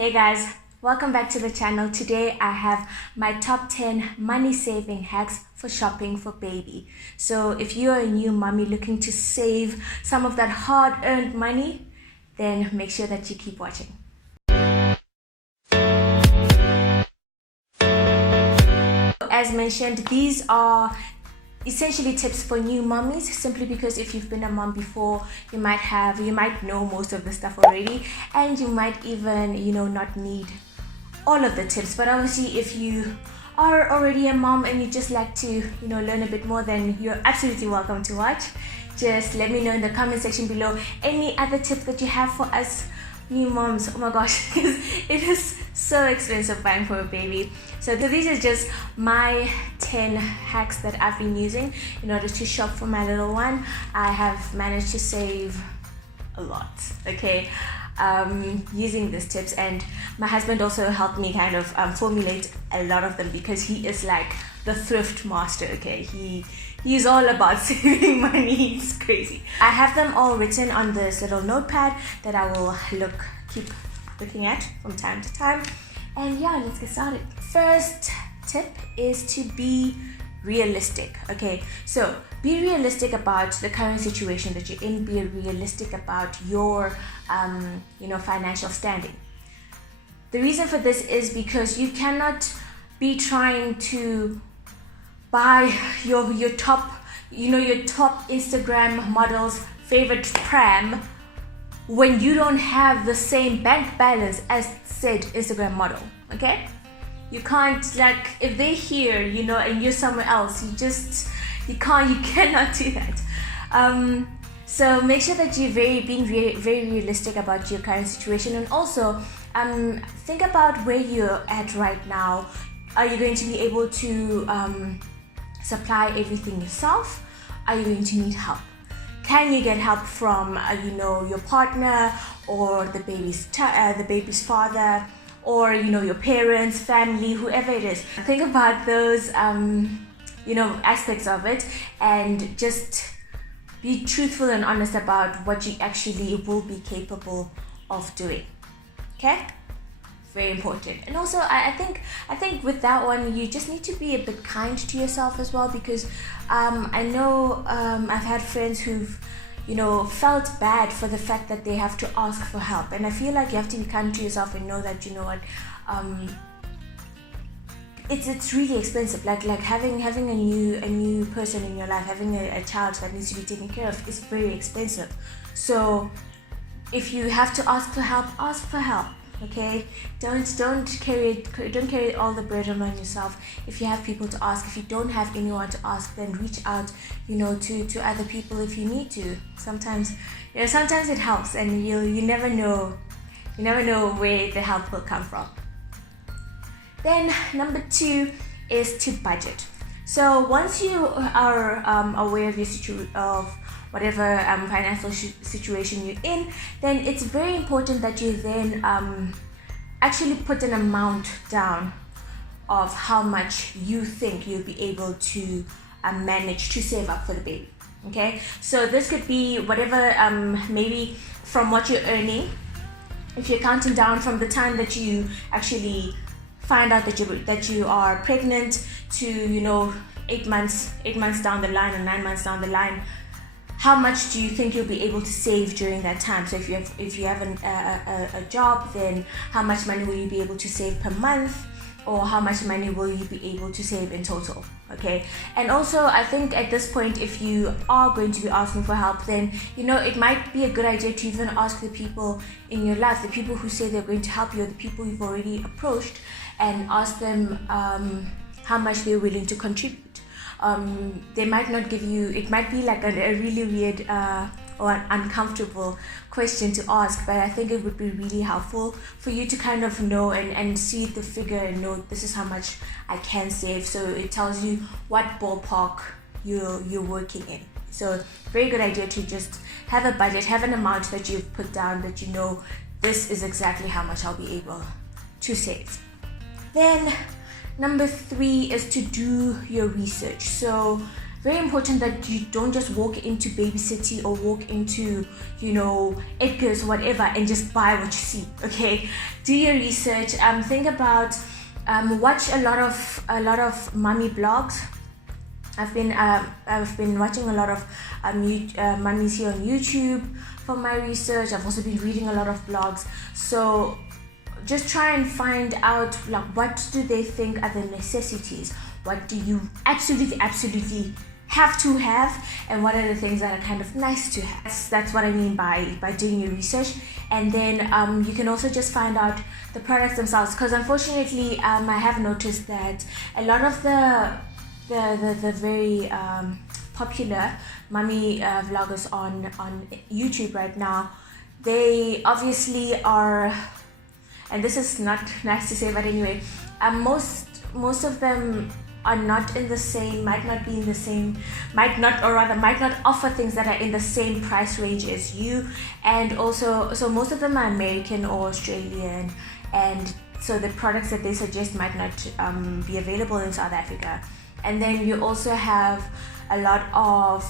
Hey guys, welcome back to the channel. Today I have my top 10 money saving hacks for shopping for baby. So if you're a new mommy looking to save some of that hard earned money, then make sure that you keep watching. As mentioned, these are essentially tips for new mommies, simply because if you've been a mom before, you might know most of the stuff already, and you might even not need all of the tips. But obviously if you are already a mom and you just like to learn a bit more, then you're absolutely welcome to watch. Just let me know in the comment section below any other tips that you have for us new moms. Oh my gosh, because it is so expensive buying for a baby. So these are just my 10 hacks that I've been using in order to shop for my little one. I have managed to save a lot, okay, using these tips, and my husband also helped me kind of formulate a lot of them, because he is like the thrift master, okay. He's all about saving money. It's crazy. I have them all written on this little notepad that I will keep looking at from time to time. And yeah, let's get started. First tip is to be realistic, okay. So be realistic about the current situation that you're in. Be realistic about your financial standing. The reason for this is because you cannot be trying to buy your top Instagram model's favorite pram when you don't have the same bank balance as said Instagram model, okay. You can't, like, if they're here and you're somewhere else, you cannot do that. So make sure that you're very realistic about your current situation. And also think about where you're at right now. Are you going to be able to supply everything yourself? Are you going to need help? Can you get help from your partner, or the baby's father, or your parents, family, whoever it is? Think about those aspects of it, and just be truthful and honest about what you actually will be capable of doing, okay? Very important. And also I think with that one, you just need to be a bit kind to yourself as well, because I know I've had friends who've felt bad for the fact that they have to ask for help, and I feel like you have to be kind to yourself and know that it's really expensive. Like having a new person in your life, having a child that needs to be taken care of, is very expensive. So if you have to ask for help, ask for help. Okay, don't carry all the burden on yourself. If you have people to ask, if you don't have anyone to ask, then reach out to other people if you need to. Sometimes it helps, and you never know where the help will come from. Then number 2 is to budget. So once you are aware of whatever financial situation you're in, then it's very important that you then actually put an amount down of how much you think you'll be able to manage to save up for the baby, okay. So this could be whatever, maybe from what you're earning. If you're counting down from the time that you actually find out that you are pregnant to 8 months down the line, or 9 months down the line, how much do you think you'll be able to save during that time? So if you have a job, then how much money will you be able to save per month, or how much money will you be able to save in total, okay? And also I think at this point, if you are going to be asking for help, then it might be a good idea to even ask the people in your life, the people who say they're going to help you, or the people you've already approached, and ask them how much they're willing to contribute. They might not give you, it might be like a really weird or an uncomfortable question to ask, but I think it would be really helpful for you to kind of know and see the figure and know, this is how much I can save. So it tells you what ballpark you're working in. So very good idea to just have a budget, have an amount that you've put down, that this is exactly how much I'll be able to save. Then number 3 is to do your research. So very important that you don't just walk into Baby City or walk into, Edgar's or whatever and just buy what you see. Okay, do your research. Think about, watch a lot of mummy blogs. I've been watching a lot of mummies here on YouTube for my research. I've also been reading a lot of blogs. So just try and find out, like, what do they think are the necessities? What do you absolutely have to have, and what are the things that are kind of nice to have? That's what I mean by doing your research. And then you can also just find out the products themselves, because unfortunately I have noticed that a lot of the very popular mummy vloggers on YouTube right now, they obviously are, and this is not nice to say, but anyway, most of them are not in the same, might not offer things that are in the same price range as you. And also, so most of them are American or Australian, and so the products that they suggest might not be available in South Africa. And then you also have a lot of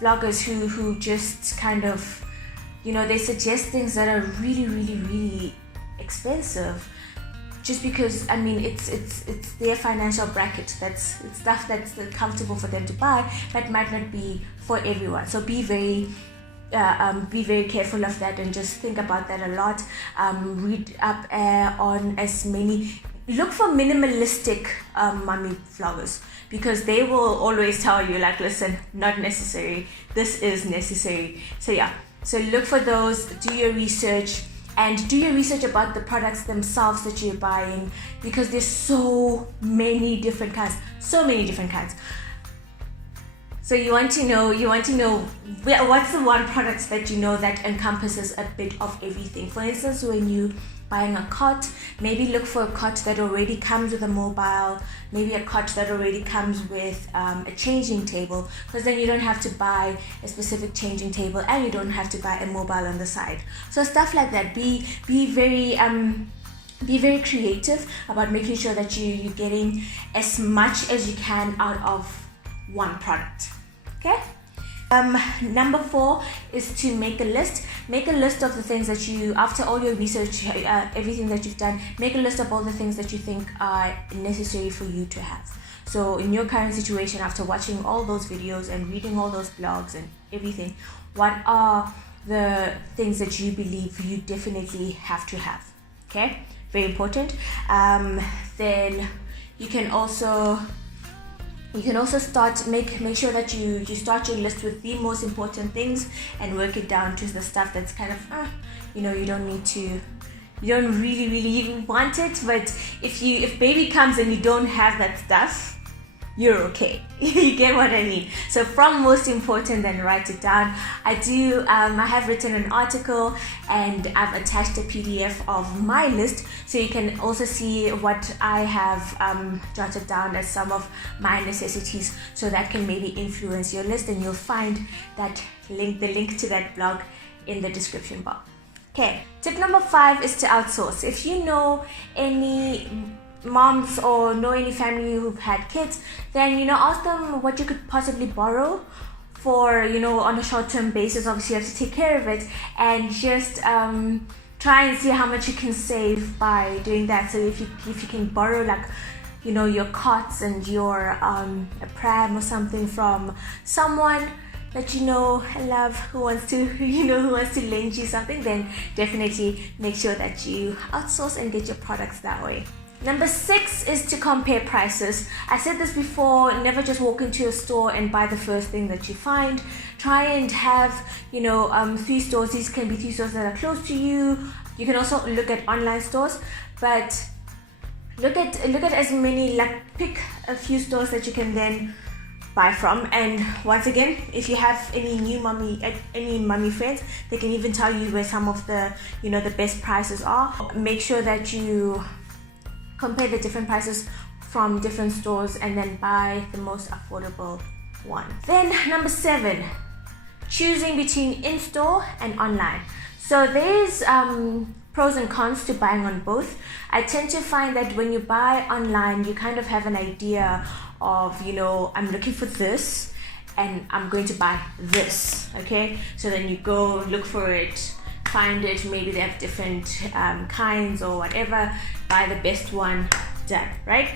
vloggers who just kind of, they suggest things that are really expensive, just because, it's their financial bracket. It's stuff that's comfortable for them to buy, but might not be for everyone. So be very careful of that, and just think about that a lot. Read up on as many. Look for minimalistic mummy vloggers, because they will always tell you, like, listen, not necessary, this is necessary. So yeah, so look for those, do your research, and do your research about the products themselves that you're buying, because there's so many different kinds. So you want to know what's the one product that that encompasses a bit of everything. For instance, when you buying a cot, maybe look for a cot that already comes with a mobile, maybe a cot that already comes with a changing table, because then you don't have to buy a specific changing table, and you don't have to buy a mobile on the side. So stuff like that. Be very creative about making sure that you're getting as much as you can out of one product. Okay. Number 4 is to make a list. Make a list of the things that you, after all your research, everything that you've done, make a list of all the things that you think are necessary for you to have. So in your current situation, after watching all those videos and reading all those blogs and everything, what are the things that you believe you definitely have to have? Okay, very important. Then you can also start make sure that you start your list with the most important things, and work it down to the stuff that's kind of you don't really want it, but if baby comes and you don't have that stuff, you're okay. You get what I mean? So from most important, then write it down. I have written an article, and I've attached a PDF of my list, so you can also see what I have jotted down as some of my necessities, so that can maybe influence your list, and you'll find the link to that blog in the description box. Okay, tip number 5 is to outsource. If you know any moms or know any family who've had kids, then ask them what you could possibly borrow for on a short-term basis. Obviously you have to take care of it, and just try and see how much you can save by doing that. So if you can borrow, like, your cots and your a pram or something from someone that and love, who wants to lend you something, then definitely make sure that you outsource and get your products that way. Number 6 is to compare prices. I said this before, never just walk into a store and buy the first thing that you find. Try and have 3 stores. These can be 3 stores that are close to you. You can also look at online stores, but look at as many, like, pick a few stores that you can then buy from. And once again, if you have any mummy friends, they can even tell you where some of the the best prices are. Make sure that you compare the different prices from different stores, and then buy the most affordable one. Then number 7, choosing between in-store and online. So there's pros and cons to buying on both. I tend to find that when you buy online, you kind of have an idea of, I'm looking for this and I'm going to buy this. Okay, so then you go look for it, find it, maybe they have different kinds or whatever, buy the best one, done, right?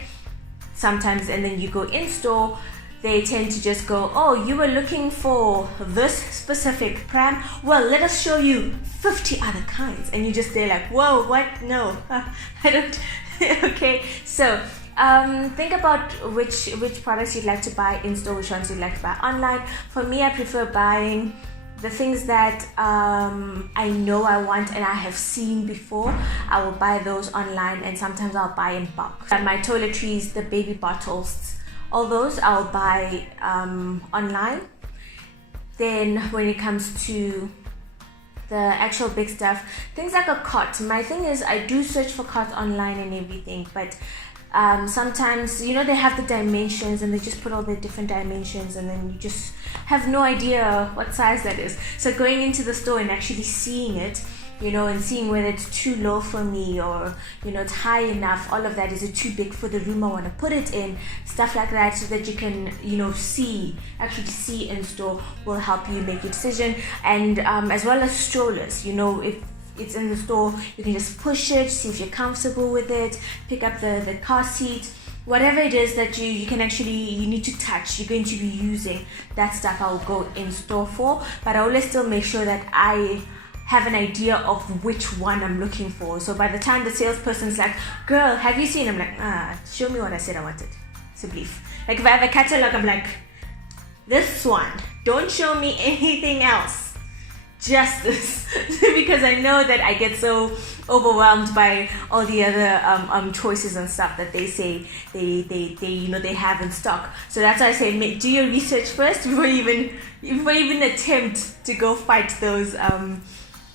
Sometimes, and then you go in store, they tend to just go, oh, you were looking for this specific pram, well, let us show you 50 other kinds. And you just, they're like, whoa, what? No, I don't. Okay, so think about which products you'd like to buy in store, which ones you'd like to buy online. For me, I prefer buying the things that I know I want and I have seen before. I will buy those online, and sometimes I'll buy in bulk. My toiletries, the baby bottles, all those I'll buy online. Then when it comes to the actual big stuff, things like a cot, my thing is I do search for cots online and everything, but sometimes they have the dimensions and they just put all the different dimensions, and then you just have no idea what size that is. So going into the store and actually seeing it, and seeing whether it's too low for me or it's high enough, all of that, is it too big for the room I want to put it in, stuff like that, so that you can actually see in store, will help you make a decision. And as well as strollers, if it's in the store, you can just push it, see if you're comfortable with it, pick up the car seat, whatever it is that you need to touch, you're going to be using, that stuff I'll go in store for. But I always still make sure that I have an idea of which one I'm looking for. So by the time the salesperson's like, girl, have you seen? I'm like, show me what I said I wanted. It's a belief. Like if I have a catalog, I'm like, this one, don't show me anything else, just this. Because I know that I get so overwhelmed by all the other choices and stuff that they say they have in stock. So that's why I say, do your research first before you even attempt to go fight those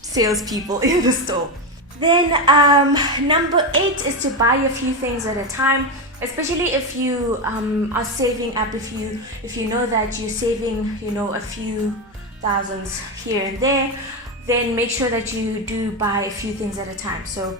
salespeople in the store. Then number 8 is to buy a few things at a time, especially if you are saving up. If you know that you're saving a few thousands here and there, then make sure that you do buy a few things at a time. So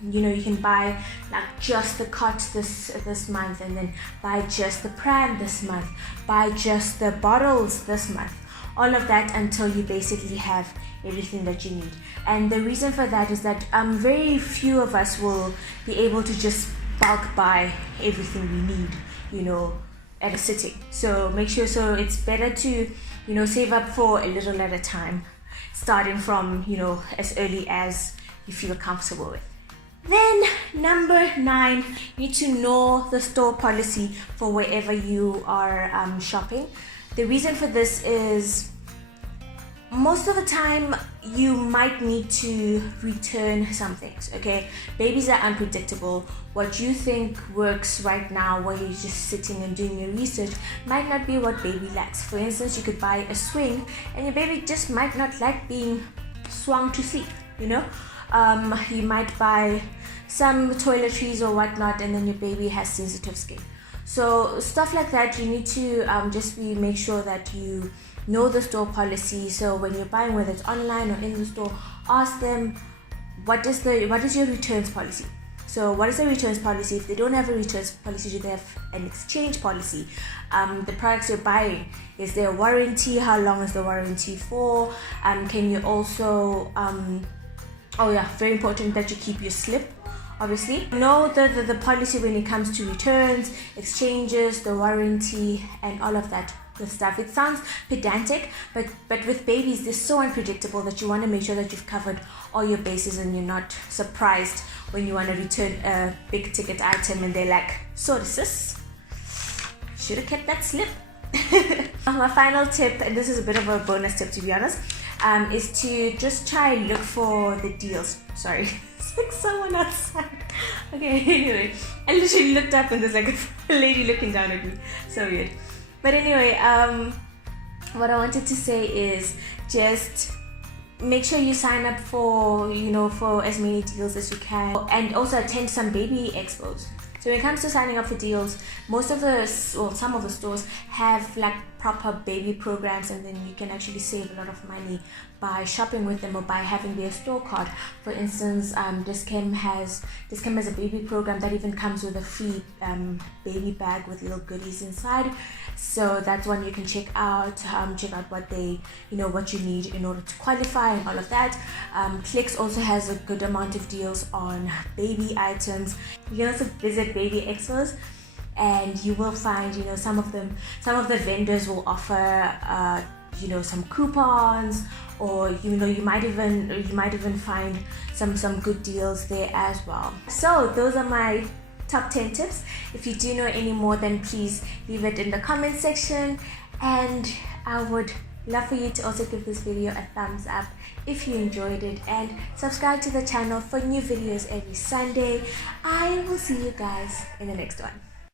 you can buy like just the cot this month, and then buy just the pram this month, buy just the bottles this month, all of that until you basically have everything that you need. And the reason for that is that very few of us will be able to just bulk buy everything we need at a sitting. So make sure, so it's better to save up for a little at a time, starting from as early as you feel comfortable with. Then number 9, you need to know the store policy for wherever you are shopping. The reason for this is, most of the time you might need to return some things. Okay, babies are unpredictable. What you think works right now while you're just sitting and doing your research might not be what baby likes. For instance, you could buy a swing and your baby just might not like being swung to sleep. You might buy some toiletries or whatnot, and then your baby has sensitive skin. So stuff like that, you need to make sure that you know the store policy. So when you're buying, whether it's online or in the store, ask them, what is your returns policy? So what is the returns policy? If they don't have a returns policy, do they have an exchange policy? The products you're buying, is there a warranty? How long is the warranty for? Can you also very important that you keep your slip. Obviously, know the policy when it comes to returns, exchanges, the warranty, and all of that good stuff. It sounds pedantic, but with babies, they're so unpredictable that you want to make sure that you've covered all your bases and you're not surprised when you want to return a big ticket item and they're like, sorry sis, should have kept that slip. My final tip, and this is a bit of a bonus tip to be honest, is to just try and look for the deals. Sorry, it's like someone outside. Okay, anyway, I literally looked up and there's like a lady looking down at me. So weird. But anyway, what I wanted to say is just make sure you sign up for as many deals as you can, and also attend some baby expos. So when it comes to signing up for deals, some of the stores have like proper baby programs, and then you can actually save a lot of money by shopping with them or by having their store card. For instance, Dischem has a baby program that even comes with a free baby bag with little goodies inside. So that's one you can check out. Check out what they, what you need in order to qualify and all of that. Clicks also has a good amount of deals on baby items. You can also visit baby expos, and you will find, some of the vendors will offer some coupons, or you might even find some good deals there as well. So those are my top 10 tips. If you do know any more, then please leave it in the comment section, and I would love for you to also give this video a thumbs up if you enjoyed it, and subscribe to the channel for new videos every Sunday. I will see you guys in the next one.